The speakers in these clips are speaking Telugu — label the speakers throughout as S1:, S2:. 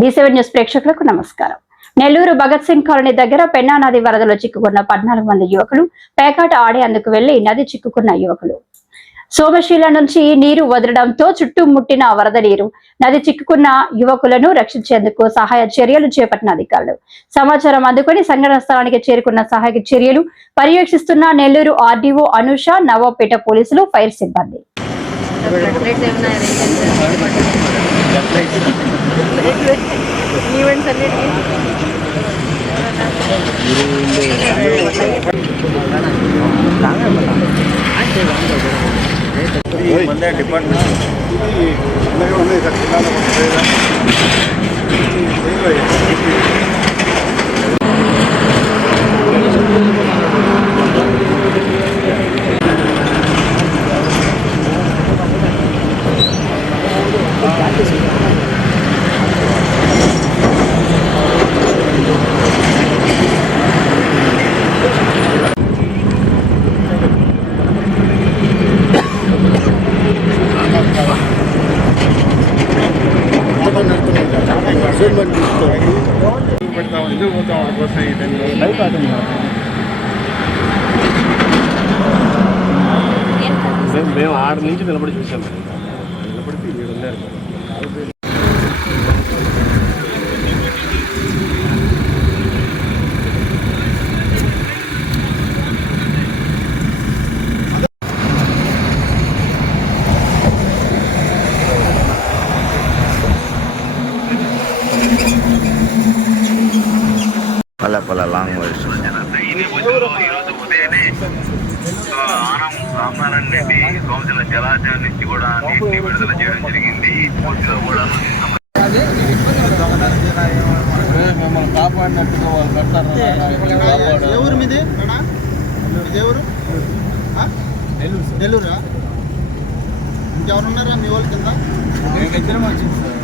S1: డి సెవెన్ న్యూస్ ప్రేక్షకులకు నమస్కారం. నెల్లూరు భగత్ సింగ్ కాలనీ దగ్గర పెన్నా నది వరదలో చిక్కుకున్న పద్నాలుగు మంది యువకులు పేకాట ఆడేందుకు వెళ్ళి నది చిక్కుకున్న యువకులు. సోమశీల నుంచి నీరు వదలడంతో చుట్టుముట్టిన వరద నీరు నది చిక్కుకున్న యువకులను రక్షించేందుకు సహాయ చర్యలు చేపట్టిన అధికారులు. సమాచారం అందుకొని సంఘటన స్థలానికి చేరుకున్న సహాయక చర్యలు పర్యవేక్షిస్తున్న నెల్లూరు ఆర్డీఓ అనుష నవాపేట పోలీసులు ఫైర్ సిబ్బంది.
S2: ನೀವೇನು ತಂದಿದ್ದೀರಿ ಒಂದೇ ಡಿಪಾರ್ಟ್ಮೆಂಟ್ ಒಂದೇ ಕಟ್ಟಿಲ್ಲ ఈవెంట్స్ అన్నిటికీ
S3: పెడతాం ఎందుకు పోతాం వాళ్ళ కోసం ఈ టైంలో
S4: మేము మేము ఆడ నుంచి నిలబడి చూసాం నిలబడితే వీడు ఉన్నారు
S5: సోమశిల జలాశయం నుంచి కూడా నీటిని విడుదల చేయడం జరిగింది. పూర్తిగా కూడా
S3: మిమ్మల్ని కాపాడినట్టుగా వాళ్ళు కట్టారు
S6: ఎవరు మీది? ఎవరు ఆ? నెల్లూరా ఇంకెవరున్నారా మీ వాళ్ళ కింద?
S3: ఇద్దరం వచ్చింది సార్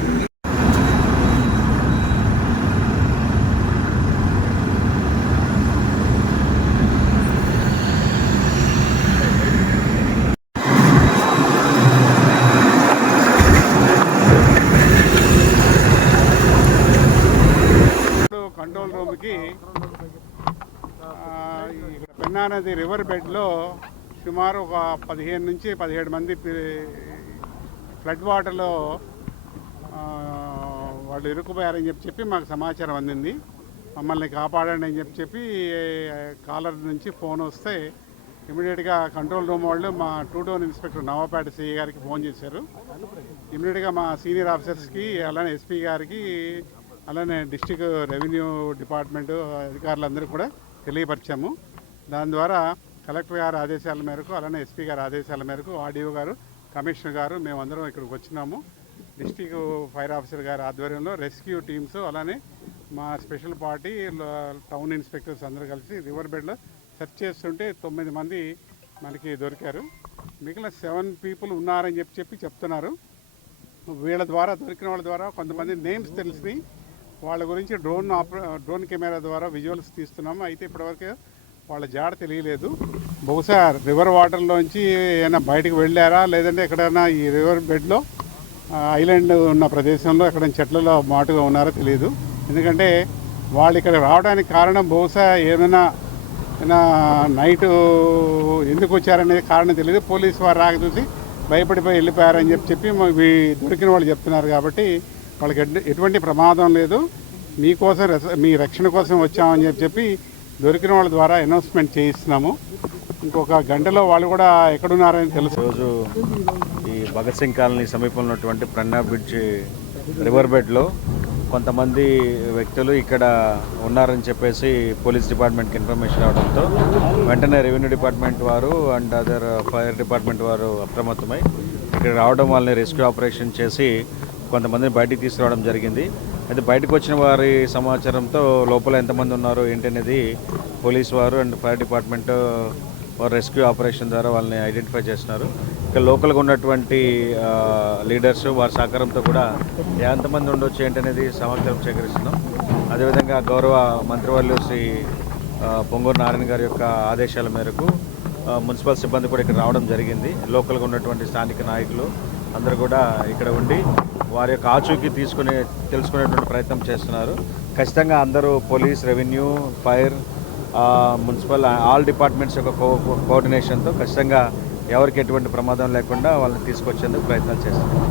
S3: ఇప్పుడు కంట్రోల్ రూమ్కి ఆ, ఇక్కడ నది రివర్ బెడ్లో సుమారు ఒక పదిహేను నుంచి పదిహేడు మంది ఫ్లడ్ వాటర్లో వాళ్ళు ఇరుక్కుపోయారని చెప్పి చెప్పి మాకు సమాచారం అందింది. మమ్మల్ని కాపాడండి అని చెప్పి చెప్పి కాలర్ నుంచి ఫోన్ వస్తే ఇమీడియట్గా కంట్రోల్ రూమ్ వాళ్ళు మా two town inspector Navapeta CI గారికి ఫోన్ చేశారు. ఇమీడియట్గా మా సీనియర్ ఆఫీసర్స్కి అలానే ఎస్పీ గారికి అలానే డిస్టిక్ రెవెన్యూ డిపార్ట్మెంట్ అధికారులందరూ కూడా తెలియపరిచాము. దాని ద్వారా కలెక్టర్ గారి ఆదేశాల మేరకు అలానే ఎస్పీ గారి ఆదేశాల మేరకు ఆర్డీఓ గారు కమిషనర్ గారు మేమందరం ఇక్కడికి వచ్చినాము. డిస్టిక్ ఫైర్ ఆఫీసర్ గారి ఆధ్వర్యంలో రెస్క్యూ టీమ్స్ అలానే మా స్పెషల్ పార్టీ టౌన్ ఇన్స్పెక్టర్స్ అందరూ కలిసి రివర్ బెడ్లో సెర్చ్ చేస్తుంటే తొమ్మిది మంది మనకి దొరికారు. మిగిలిన సెవెన్ పీపుల్ ఉన్నారని చెప్పి చెప్పి చెప్తున్నారు. వీళ్ళ ద్వారా దొరికిన వాళ్ళ ద్వారా కొంతమంది నేమ్స్ తెలిసి వాళ్ళ గురించి డ్రోన్ ఆపరే డ్రోన్ కెమెరా ద్వారా విజువల్స్ తీస్తున్నాము. అయితే ఇప్పటివరకు వాళ్ళ జాడ తెలియలేదు. బహుశా రివర్ వాటర్లోంచి ఏమైనా బయటకు వెళ్ళారా? లేదంటే ఎక్కడైనా ఈ రివర్ బెడ్లో ఐలాండ్ ఉన్న ప్రదేశంలో ఎక్కడ చెట్లలో మాటుగా ఉన్నారో తెలియదు ఎందుకంటే వాళ్ళు ఇక్కడ రావడానికి కారణం బహుశా ఏమైనా ఏమైనా నైట్ ఎందుకు వచ్చారనేది కారణం తెలియదు పోలీసు వారు రాక చూసి భయపడిపోయి వెళ్ళిపోయారని చెప్పి చెప్పి మా- దొరికిన వాళ్ళు చెప్తున్నారు కాబట్టి వాళ్ళకి ఎటువంటి ప్రమాదం లేదు. మీకోసం మీ రక్షణ కోసం వచ్చామని చెప్పి చెప్పి దొరికిన వాళ్ళ ద్వారా అనౌన్స్మెంట్ చేయిస్తున్నాము. ఇంకొక గంటలో వాళ్ళు కూడా ఎక్కడున్నారని తెలుసు.
S4: రోజు ఈ భగత్ సింగ్ కాలనీ సమీపంలో ఉన్నటువంటి ప్రన్నా బ్రిడ్జ్ రివర్ బెడ్లో కొంతమంది వ్యక్తులు ఇక్కడ ఉన్నారని చెప్పేసి పోలీస్ డిపార్ట్మెంట్కి ఇన్ఫర్మేషన్ రావడంతో వెంటనే రెవెన్యూ డిపార్ట్మెంట్ వారు అండ్ అదర్ ఫైర్ డిపార్ట్మెంట్ వారు అప్రమత్తమై ఇక్కడ రావడం వాళ్ళని రెస్క్యూ ఆపరేషన్ చేసి కొంతమందిని బయటికి తీసుకురావడం జరిగింది. అయితే బయటకు వచ్చిన వారి సమాచారంతో లోపల ఎంతమంది ఉన్నారు ఏంటనేది పోలీస్ వారు అండ్ ఫైర్ డిపార్ట్మెంట్ వారు రెస్క్యూ ఆపరేషన్ ద్వారా వాళ్ళని ఐడెంటిఫై చేస్తున్నారు. ఇక లోకల్గా ఉన్నటువంటి లీడర్స్ వారి సహకారంతో కూడా ఎంతమంది ఉండొచ్చు ఏంటనేది సమాచారం సేకరిస్తున్నాం. అదేవిధంగా గౌరవ మంత్రివర్యులు శ్రీ పొంగూరు నారాయణ గారి యొక్క ఆదేశాల మేరకు మున్సిపల్ సిబ్బంది కూడా ఇక్కడ రావడం జరిగింది. లోకల్గా ఉన్నటువంటి స్థానిక నాయకులు అందరూ కూడా ఇక్కడ ఉండి వారి యొక్క ఆచూకీ తీసుకునే తెలుసుకునేటువంటి ప్రయత్నం చేస్తున్నారు. ఖచ్చితంగా అందరూ police revenue fire municipal all departments యొక్క కో కోఆర్డినేషన్తో ఖచ్చితంగా ఎవరికి ఎటువంటి ప్రమాదం లేకుండా వాళ్ళని తీసుకొచ్చేందుకు ప్రయత్నాలు చేస్తున్నారు.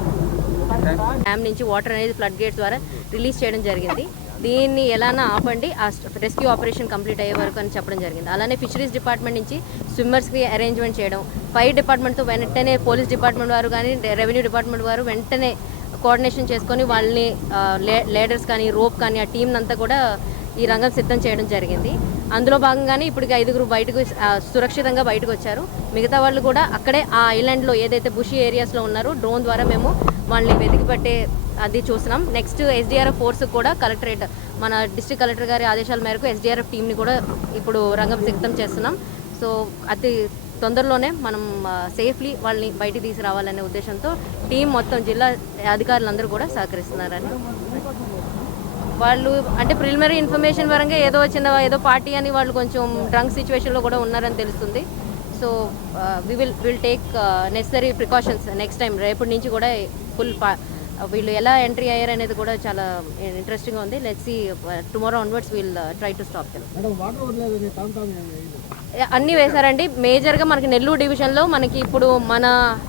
S2: డ్యామ్ నుంచి వాటర్ అనేది ఫ్లడ్ గేట్ ద్వారా రిలీజ్ చేయడం జరిగింది. దీన్ని ఎలానా ఆపండి ఆ రెస్క్యూ ఆపరేషన్ కంప్లీట్ అయ్యే వరకు అని చెప్పడం జరిగింది. అలానే ఫిషరీస్ డిపార్ట్మెంట్ నుంచి స్విమ్మర్స్కి అరేంజ్మెంట్ చేయడం ఫైర్ డిపార్ట్మెంట్తో వెంటనే పోలీస్ డిపార్ట్మెంట్ వారు కానీ రెవెన్యూ డిపార్ట్మెంట్ వారు వెంటనే కోఆర్డినేషన్ చేసుకొని వాళ్ళని లేడర్స్ కానీ రోప్ కానీ ఆ టీం అంతా కూడా ఈ రంగం సిద్ధం చేయడం జరిగింది. అందులో భాగంగానే ఇప్పటికి ఐదుగురు బయటకు సురక్షితంగా బయటకు వచ్చారు. మిగతా వాళ్ళు కూడా అక్కడే ఆ ఐలాండ్లో ఏదైతే బుషి ఏరియాస్లో ఉన్నారో డ్రోన్ ద్వారా మేము వాళ్ళని వెతికి పట్టే అది చూస్తున్నాం. నెక్స్ట్ ఎస్డిఆర్ఎఫ్ ఫోర్స్ కూడా కలెక్టరేట్ మన డిస్ట్రిక్ట్ కలెక్టర్ గారి ఆదేశాల మేరకు ఎస్డిఆర్ఎఫ్ టీంని కూడా ఇప్పుడు రంగం సిద్ధం చేస్తున్నాం. సో అతి తొందరలోనే మనం సేఫ్లీ వాళ్ళని బయటికి తీసుకురావాలనే ఉద్దేశంతో టీం మొత్తం జిల్లా అధికారులందరూ కూడా సహకరిస్తున్నారని. వాళ్ళు అంటే ప్రిలిమినరీ ఇన్ఫర్మేషన్ పరంగా ఏదో చిన్న ఏదో పార్టీ అని వాళ్ళు కొంచెం డ్రంక్ సిచ్యువేషన్లో కూడా ఉన్నారని తెలుస్తుంది. So we will will take necessary precautions next time రేపటి నుంచి కూడా ఫుల్ వీళ్ళు ఎలా ఎంట్రీ అయ్యారు అనేది కూడా చాలా ఇంట్రెస్టింగ్గా ఉంది. Let's see tomorrow onwards will try to stop అన్నీ వేశారండి. మేజర్గా మనకి నెల్లూరు డివిజన్లో మనకి ఇప్పుడు మన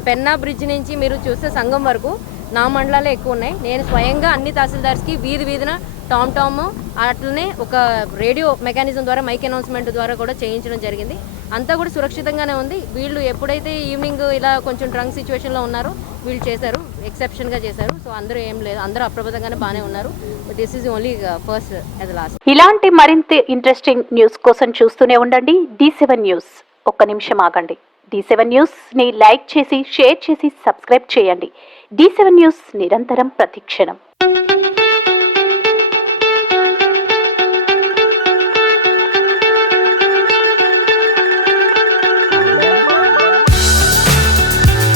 S2: పెన్నా బ్రిడ్జ్ నుంచి మీరు చూస్తే సంఘం వరకు నా మండలాలే ఎక్కువ ఉన్నాయి. నేను స్వయంగా అన్ని తహసీల్దార్స్కి వీధి వీధిన టామ్ టామ్ అట్లనే ఒక రేడియో మెకానిజం ద్వారా మైక్ అనౌన్స్మెంట్ ద్వారా కూడా చేయించడం జరిగింది. అంతా కూడా సురక్షితంగానే ఉంది. వీళ్ళు ఎప్పుడైతే ఈవినింగ్ ఇలా కొంచెం డ్రంక్ సిచ్యువేషన్లో ఉన్నారో వీళ్ళు చేశారు. ఎక్సెప్షన్గా చేశారు. సో అందరూ ఏం లేదు. అందరూ అప్రమత్తంగానే బాగానే ఉన్నారు. This is only first as last
S7: ఇలాంటి మరింత ఇంట్రెస్టింగ్ న్యూస్ కోసం చూస్తూనే ఉండండి. డి సెవెన్ న్యూస్ ఒక్క నిమిషం ఆగండి. డి సెవెన్ న్యూస్ని లైక్ చేసి షేర్ చేసి సబ్స్క్రైబ్ చేయండి. డి సెవెన్ న్యూస్ నిరంతరం ప్రతిక్షణం